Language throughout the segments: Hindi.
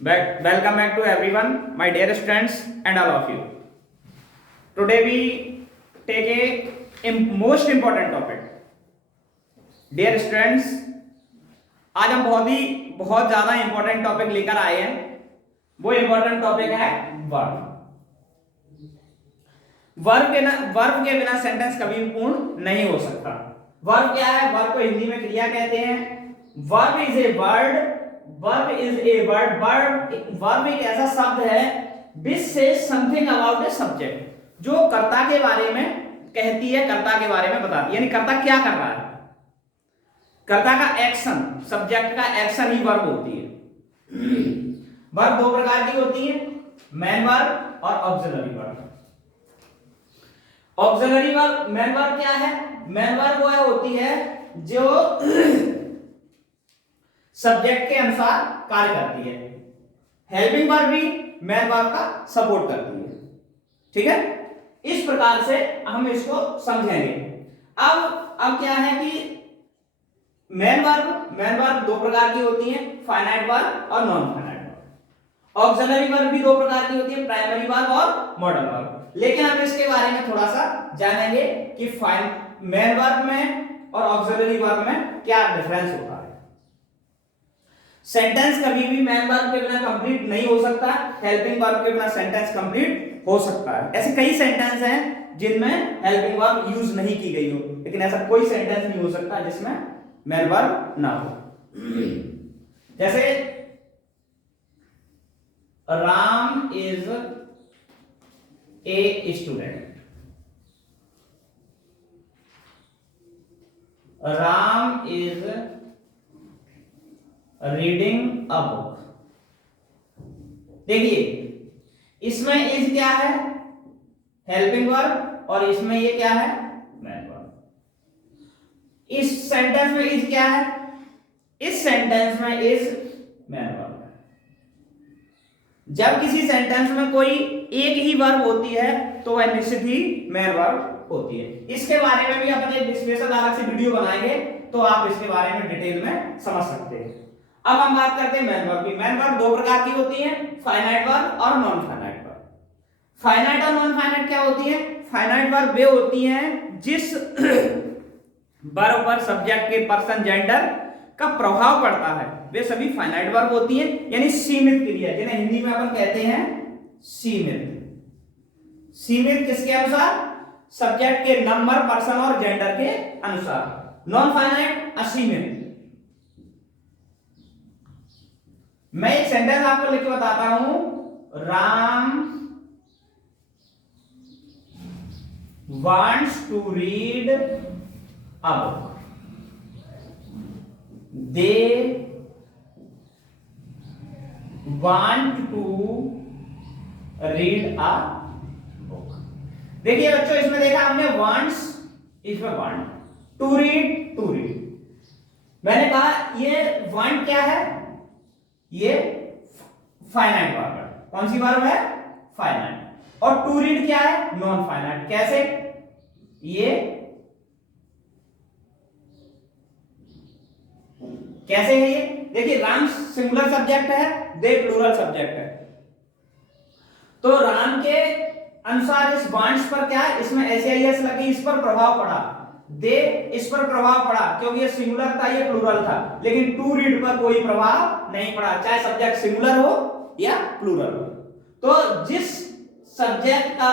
Welcome back to everyone, my dear students and all of you. Today we take a most important topic. Dear students, आज हम बहुत ज़्यादा important टॉपिक लेकर आए हैं. वो important टॉपिक है वर्ब. वर्ब के बिना सेंटेंस कभी पूर्ण नहीं हो सकता. वर्ब क्या है? वर्ब को हिंदी में क्रिया कहते हैं. Verb is a word. Verb एक ऐसा शब्द है which says something about a subject, जो कर्ता के बारे में कहती है, कर्ता के बारे में बताती है. यानी कर्ता क्या कर रहा है, कर्ता का एक्शन, सब्जेक्ट का एक्शन ही वर्ब होती है. वर्ब दो प्रकार की होती है, मेन वर्ब और auxiliary verb. Auxiliary verb, main verb क्या है? मेन वर्ब वो होती है जो सब्जेक्ट के अनुसार कार्य करती है. हेल्पिंग वर्ब भी मेन वर्ब का सपोर्ट करती है. ठीक है, इस प्रकार से हम इसको समझेंगे. अब क्या है कि मेन वर्ब दो प्रकार की होती है, फाइनाइट वर्ब और non finite verb. Auxiliary verb भी दो प्रकार की होती है, प्राइमरी वर्ब और मॉडल वर्ब. लेकिन हम इसके बारे में थोड़ा सा जानेंगे कि मेन वर्ब में और ऑक्सिलरी वर्ब में क्या डिफरेंस होता है. सेंटेंस कभी भी मेन वर्ब के बिना कंप्लीट नहीं हो सकता, हेल्पिंग वर्ब के बिना सेंटेंस कंप्लीट हो सकता है. ऐसे कई सेंटेंस हैं जिनमें हेल्पिंग वर्ब यूज नहीं की गई हो, लेकिन ऐसा कोई सेंटेंस नहीं हो सकता जिसमें मेन वर्ब ना हो. जैसे Ram is a student. Ram is reading a book. देखिए, इसमें इज क्या है? Helping verb. और इसमें ये क्या है? Main verb. इस सेंटेंस में इज क्या है? इस सेंटेंस में इज मेन वर्ब. जब किसी सेंटेंस में कोई एक ही वर्ब होती है तो वह निश्चित ही मेन वर्ब होती है. इसके बारे में भी अपन एक स्पेशल अलग से वीडियो बनाएंगे, तो आप इसके बारे में डिटेल में समझ सकते हैं. अब हम बात करते हैं मेन वर्ब की. मेन वर्ब दो प्रकार की होती है, फाइनाइट वर्ब और नॉन फाइनाइट वर्ब. फाइनाइट और नॉन फाइनाइट क्या होती है? फाइनाइट वर्ब वे होती हैं जिस वर्ब पर सब्जेक्ट के पर्सन जेंडर का प्रभाव पड़ता है, वे सभी फाइनाइट वर्ब होती हैं. यानी सीमित क्रिया, जिन्हें हिंदी में अपन कहते हैं सीमित. सीमित किसके अनुसार? सब्जेक्ट के नंबर, पर्सन और जेंडर के अनुसार. नॉन फाइनाइट असीमित. मैं एक सेंटेंस आपको लिख के बताता हूं. Ram wants to read a book. They want to read a book. देखिए बच्चों, इसमें देखा हमने wants, इसमें want. To read. मैंने कहा ये want क्या है? ये फाइनाइट वर्ब है. कौन सी वर्ब है? फाइनाइट. और टू रीड क्या है? Non finite. कैसे? ये कैसे है? ये देखिए, राम सिंगुलर सब्जेक्ट है, दे प्लूरल सब्जेक्ट है. तो राम के अनुसार इस वांट्स पर क्या है? इसमें एस लगी, इस पर प्रभाव पड़ा. दे, इस पर प्रभाव पड़ा क्योंकि ये सिंगुलर था, ये प्लूरल था. लेकिन टू रीड पर कोई प्रभाव नहीं पड़ा, चाहे सब्जेक्ट सिंगुलर हो या प्लूरल हो. तो जिस सब्जेक्ट का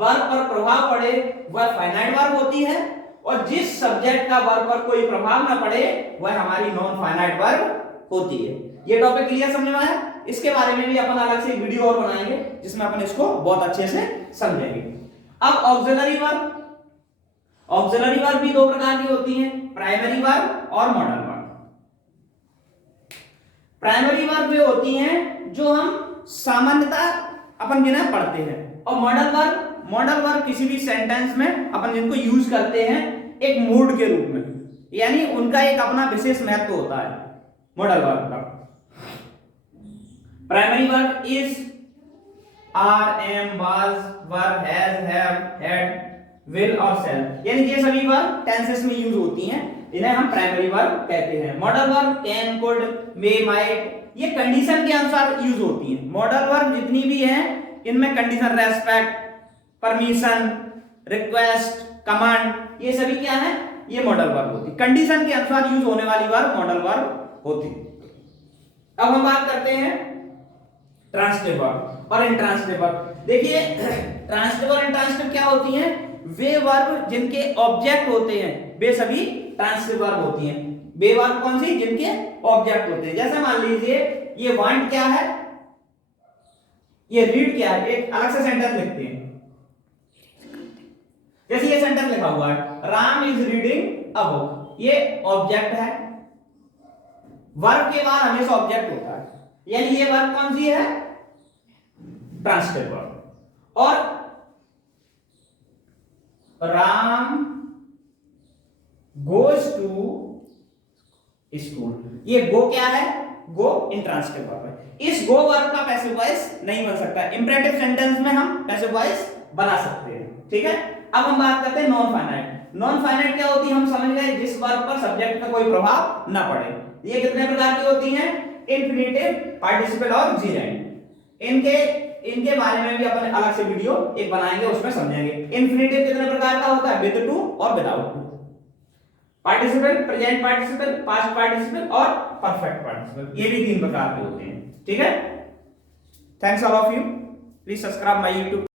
वर्ब पर प्रभाव पड़े वह फाइनाइट वर्ब होती है, और जिस सब्जेक्ट का वर्ब पर कोई प्रभाव ना पड़े वह हमारी नॉन फाइनाइट वर्ब होती है. ये टॉपिक क्लियर समझ में आया? इसके बारे में भी अपन अलग से एक वीडियो और बनाएंगे जिसमें अपन इसको बहुत अच्छे से समझेंगे. अब ऑक्सिलरी वर्ब. ऑक्सिलरी वर्ब भी दो प्रकार की होती हैं, प्राइमरी वर्ब और मॉडल वर्ब. प्राइमरी वर्ब वे होती हैं जो हम सामान्यतः अपन जिन्हें पढ़ते हैं, और मॉडल वर्ब किसी भी सेंटेंस में अपन जिनको यूज करते हैं एक मूड के रूप में, यानी उनका एक अपना विशेष महत्व होता है मॉडल वर्ब का. Primary verb is, are, am, was, were, has, have, had, will और शैल, यानी ये सभी वर्ब टेंसेस में यूज होती हैं, इन्हें हम प्राइमरी वर्ब कहते हैं. Modal verb can, could, may, might, ये कंडीशन के अनुसार यूज होती हैं। मॉडल वर्ब जितनी भी हैं इनमें condition, respect, permission, request, command, ये सभी क्या है, ये मॉडल वर्ब होती, कंडीशन के अनुसार यूज होने वाली वर्ब मॉडल वर्ब होती। अब हम बात करते हैं ट्रांसिटिव वर्ब और इंट्रांसिटिव वर्ब। देखिए ट्रांसिटिव और इंट्रांसिटिव क्या होती हैं, वे वर्ब जिनके ऑब्जेक्ट होते हैं वे सभी ट्रांसिटिव वर्ब होती हैं। वे वर्ब कौन सी, जिनके ऑब्जेक्ट होते हैं। जैसे मान लीजिए ये वांट क्या है, ये रीड क्या है, एक अलग से सेंटेंस लिखते हैं। जैसे ये सेंटेंस लिखा हुआ है, Ram is reading a book, ये ऑब्जेक्ट है। वर्ब के बाद हमेशा ऑब्जेक्ट होता है, यानी ये वर्ब कौन सी है, ट्रांसिटिव वर्ब। और राम गोज टू स्कूल, ये गो क्या है, गो इंट्रांसिटिव वर्ब है। इस गो वर्ब का पैसिव वॉइस नहीं बन सकता, इंपरेटिव सेंटेंस में हम पैसिव वॉइस बना सकते हैं, ठीक है। अब हम बात करते हैं नॉन फाइनाइट। नॉन फाइनाइट क्या होती है, हम समझ गए, जिस वर्ब पर सब्जेक्ट का कोई प्रभाव ना पड़े। ये कितने प्रकार की होती हैं, इन्फिनेटिव, पार्टिसिपल और जीरेंड। इनके बारे में भी अपन अलग से वीडियो एक बनाएंगे, उसमें समझेंगे। इन्फिनेटिव कितने प्रकार का होता है, विद टू और without to, participle, present participle, past participle और परफेक्ट पार्टिसिपल, ये भी 3 प्रकार के होते हैं, ठीक है। Thanks all of you, please subscribe my YouTube.